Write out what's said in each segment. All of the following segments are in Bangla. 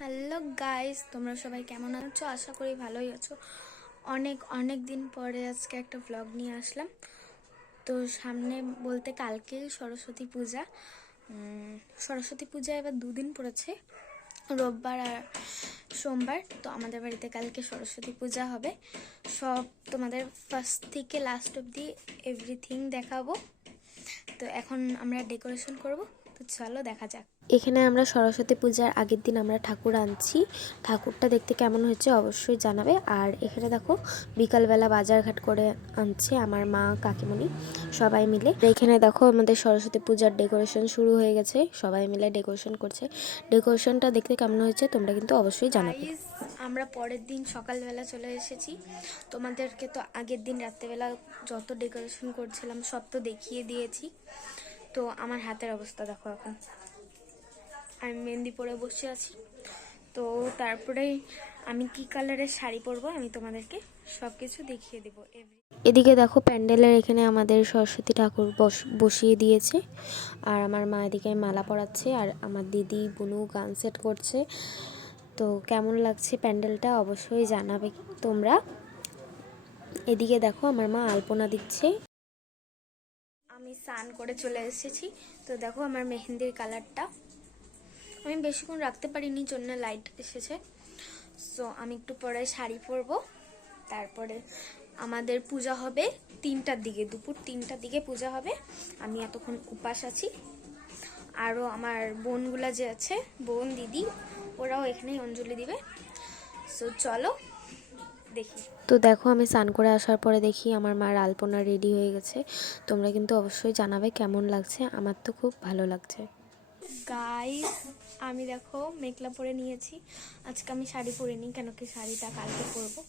হ্যালো গাইস, তোমরা সবাই কেমন আছো? আশা করি ভালোই আছো। অনেক অনেক দিন পরে আজকে একটা ব্লগ নিয়ে আসলাম। তো সামনে বলতে কালকেই সরস্বতী পূজা। সরস্বতী পূজা এবার দুদিন পড়েছে, রোববার আর সোমবার। তো আমাদের বাড়িতে কালকে সরস্বতী পূজা হবে। সব তোমাদের ফার্স্ট থেকে লাস্ট অবধি এভরিথিং দেখাবো। তো এখন আমরা ডেকোরেশন করব, তো চলো দেখা যাক। এখানে আমরা সরস্বতী পূজার আগের দিন আমরা ঠাকুর আনছি। ঠাকুরটা দেখতে কেমন হয়েছে অবশ্যই জানাবে। আর এখানে দেখো বিকালবেলা বাজারঘাট করে আনছে আমার মা, কাকিমণি সবাই মিলে। এখানে দেখো আমাদের সরস্বতী পূজার ডেকোরেশন শুরু হয়ে গেছে, সবাই মিলে ডেকোরেশন করছে। ডেকোরেশনটা দেখতে কেমন হয়েছে তোমরা কিন্তু অবশ্যই জানাবে। আমরা পরের দিন সকালবেলা চলে এসেছি। তোমাদেরকে তো আগের দিন রাত্রেবেলা যত ডেকোরেশন করছিলাম সব তো দেখিয়ে দিয়েছি। তো আমার হাতের অবস্থা দেখো, এখন আমি মেহেন্দি পরে বসে আছি। তো তারপরে আমি কি কালারের শাড়ি পরবো আমি তোমাদেরকে সব কিছু দেখিয়ে দেবো। এদিকে দেখো প্যান্ডেলের এখানে আমাদের সরস্বতী ঠাকুর বসিয়ে দিয়েছে। আর আমার মা এদিকে মালা পরাচ্ছে, আর আমার দিদি বুনু গান সেট করছে। তো কেমন লাগছে প্যান্ডেলটা অবশ্যই জানাবে তোমরা। এদিকে দেখো আমার মা আলপনা দিচ্ছে। আমি স্নান করে চলে এসেছি। তো দেখো আমার মেহেন্দির কালারটা আমি বেশিক্ষণ রাখতে পারিনি, জন্য লাইট এসেছে। সো আমি একটু পরে শাড়ি পরবো। তারপরে আমাদের পূজা হবে 3টার দিকে, দুপুর 3টার দিকে পূজা হবে। আমি এতক্ষণ উপাস আছি। আরও আমার বোনগুলা যে আছে, বোন দিদি, ওরাও এখানেই অঞ্জলি দিবে। সো চলো দেখি। তো দেখো আমি স্নান করে আসার পরে দেখি আমার মার আলপনা রেডি হয়ে গেছে। তোমরা কিন্তু অবশ্যই জানাবে কেমন লাগছে, আমার তো খুব ভালো লাগছে। গাইস আমি দেখো মেকলা পরে নিয়েছি। আজকে আমি শাড়ি পরিনি, কেন কি শাড়িটা কালকে পরবো।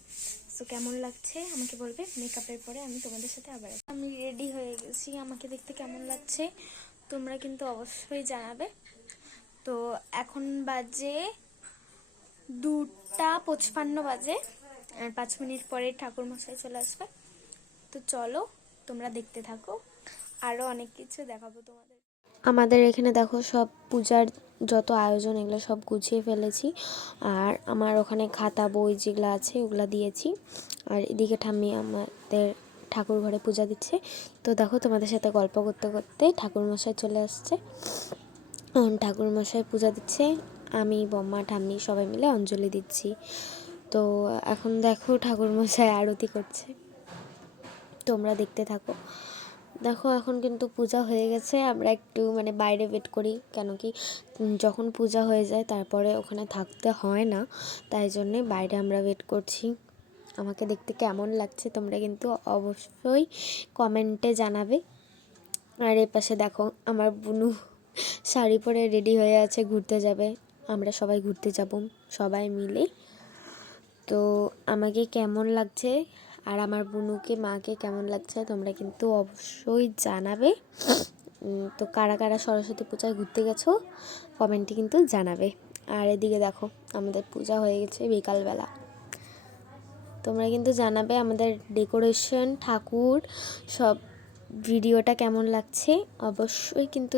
সো কেমন লাগছে আমাকে বলবে। মেকআপের পরে আমি তোমাদের সাথে আবার আমি রেডি হয়ে গেছি। আমাকে দেখতে কেমন লাগছে তোমরা কিন্তু অবশ্যই জানাবে। তো এখন বাজে 2:55 বাজে, আর 5 মিনিট পরে ঠাকুর মশাই চলে আসবে। তো চলো তোমরা দেখতে থাকো, আরো অনেক কিছু দেখাবো তোমাদের। আমাদের এখানে দেখো সব পূজার যত আয়োজন এগুলো সব গুছিয়ে ফেলেছি। আর আমার ওখানে খাতা বই যেগুলো আছে ওগুলো দিয়েছি। আর এদিকে ঠাম্মি আমাদের ঠাকুর ঘরে পূজা দিচ্ছে। তো দেখো তোমাদের সাথে গল্প করতে করতে ঠাকুরমশাই চলে আসছে। ঠাকুরমশাই পূজা দিচ্ছে, আমি বম্মা ঠাম্মি সবাই মিলে অঞ্জলি দিচ্ছি। তো এখন দেখো ঠাকুরমশাই আরতি করছে, তোমরা দেখতে থাকো। দেখো এখন কিন্তু পূজা হয়ে গেছে, আমরা একটু বাইরে ওয়েট করি, কেন কি যখন পূজা হয়ে যায় তারপরে ওখানে থাকতে হয় না, তাই জন্যে বাইরে আমরা ওয়েট করছি। আমাকে দেখতে কেমন লাগছে তোমরা কিন্তু অবশ্যই কমেন্টে জানাবে। আর এ পাশে দেখো আমার বুনু শাড়ি পরে রেডি হয়ে আছে, ঘুরতে যাবে। আমরা সবাই ঘুরতে যাব সবাই মিলে। তো আমাকে কেমন লাগছে আর আমার বুনুকে মাকে কেমন লাগছে তোমরা কিন্তু অবশ্যই জানাবে। তো কারা কারা সরস্বতী পূজায় ঘুরতে গেছো কমেন্টে কিন্তু জানাবে। আর এদিকে দেখো আমাদের পূজা হয়ে গেছে বিকালবেলা। তোমরা কিন্তু জানাবে আমাদের ডেকোরেশন ঠাকুর সব ভিডিওটা কেমন লাগছে অবশ্যই কিন্তু